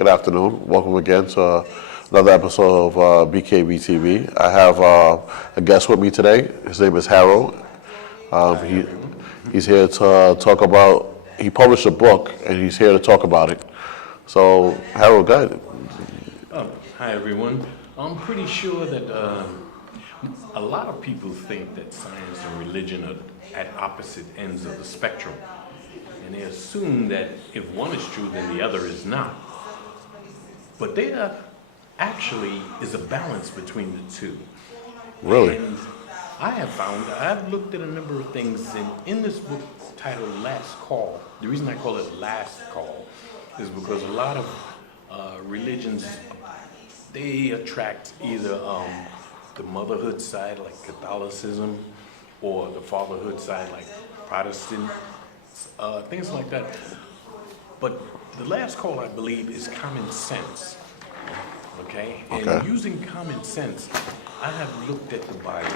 Good afternoon. Welcome again to another episode of BKB TV. I have a guest with me today. His name is Harold. He's here to talk about, he published a book and he's here to talk about it. So, Harold, go ahead. Hi, everyone. I'm pretty sure that a lot of people think that science and religion are at opposite ends of the spectrum. And they assume that if one is true, then the other is not. But there actually is a balance between the two. Really? And I have found, I've looked at a number of things in this book titled Last Call. The reason I call it Last Call is because a lot of religions, they attract either the motherhood side like Catholicism or the fatherhood side like Protestant, things like that. But the last call, I believe, is common sense. Okay? And using common sense, I have looked at the Bible.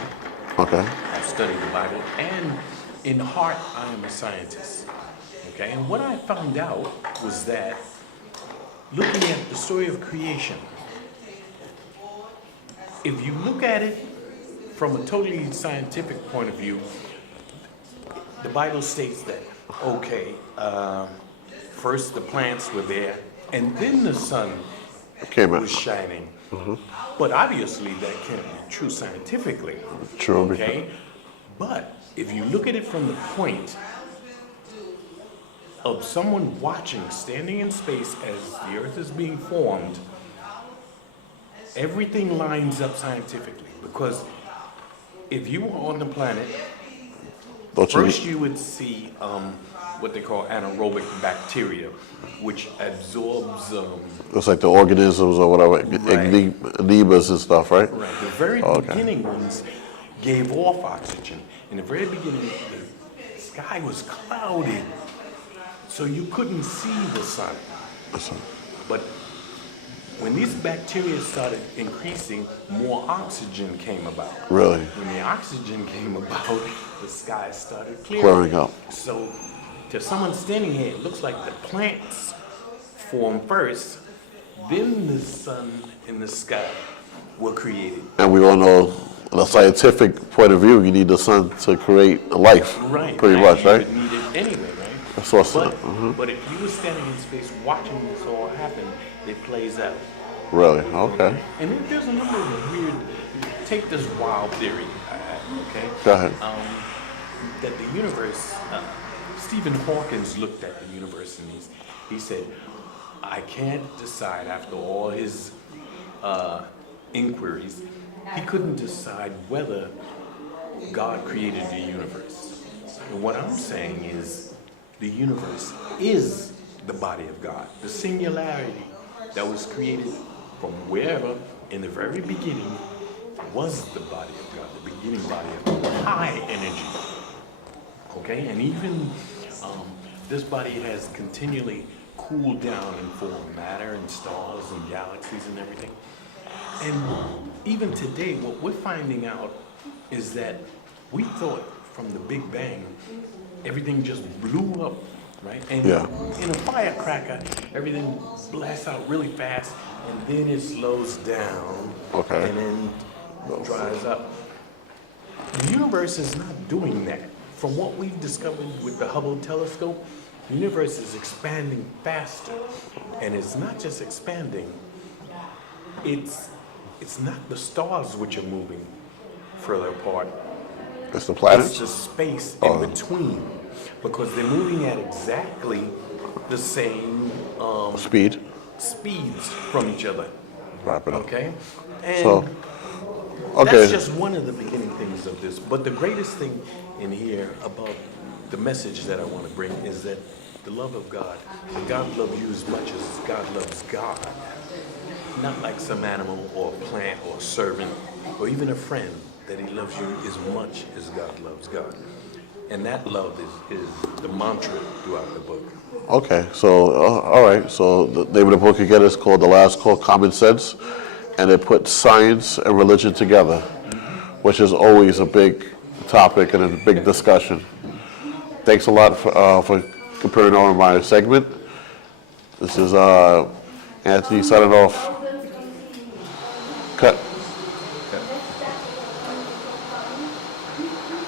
Okay. I've studied the Bible, and in heart, I am a scientist. Okay? And what I found out was that looking at the story of creation, if you look at it from a totally scientific point of view, the Bible states that, okay, first the plants were there, and then the sun was shining. Mm-hmm. But obviously that can't be true scientifically. True. Okay? But if you look at it from the point of someone watching, standing in space as the earth is being formed, everything lines up scientifically. Because if you were on the planet, first you would see what they call anaerobic bacteria, which absorbs... it's like the organisms or whatever, right. amoebas and stuff, right? Right. The very beginning ones gave off oxygen. In the very beginning, the sky was cloudy, so you couldn't see the sun. But when these bacteria started increasing, more oxygen came about. Really? When the oxygen came about, the sky started clearing up. So to someone standing here, it looks like the plants formed first, then the sun and the sky were created. And we all know, in a scientific point of view, you need the sun to create life. Right. Pretty much, right? You would need it anyway, right? That's awesome. But if you were standing in space watching this all happen, it plays out. Really? Okay. And then there's a number of weird, take this wild theory, okay? Go ahead. That the universe, Stephen Hawkins looked at the universe and he said, I can't decide after all his inquiries, he couldn't decide whether God created the universe. And what I'm saying is the universe is the body of God, the singularity that was created from wherever in the very beginning was the body of God, the beginning body of God, high energy. Okay, and even this body has continually cooled down and formed matter and stars and galaxies and everything. And even today, what we're finding out is that we thought from the Big Bang, everything just blew up, right? And in a firecracker, everything blasts out really fast, and then it slows down, and then dries up. The universe is not doing that. From what we've discovered with the Hubble telescope, the universe is expanding faster. And it's not just expanding, it's not the stars which are moving further apart. It's the planets? It's the space in between. Because they're moving at exactly the same speeds from each other. Wrap it up. Okay? And that's just one of the beginning things of this. But the greatest thing in here about the message that I want to bring is that the love of God, that God loves you as much as God loves God. Not like some animal or plant or servant or even a friend, that he loves you as much as God loves God. And that love is the mantra throughout the book. Okay, so, all right. So the name of the book again is called The Last Call, Common Sense. And it puts science and religion together, which is always a big topic and a big discussion. Thanks a lot for comparing on my segment. This is Anthony, signing off. Cut.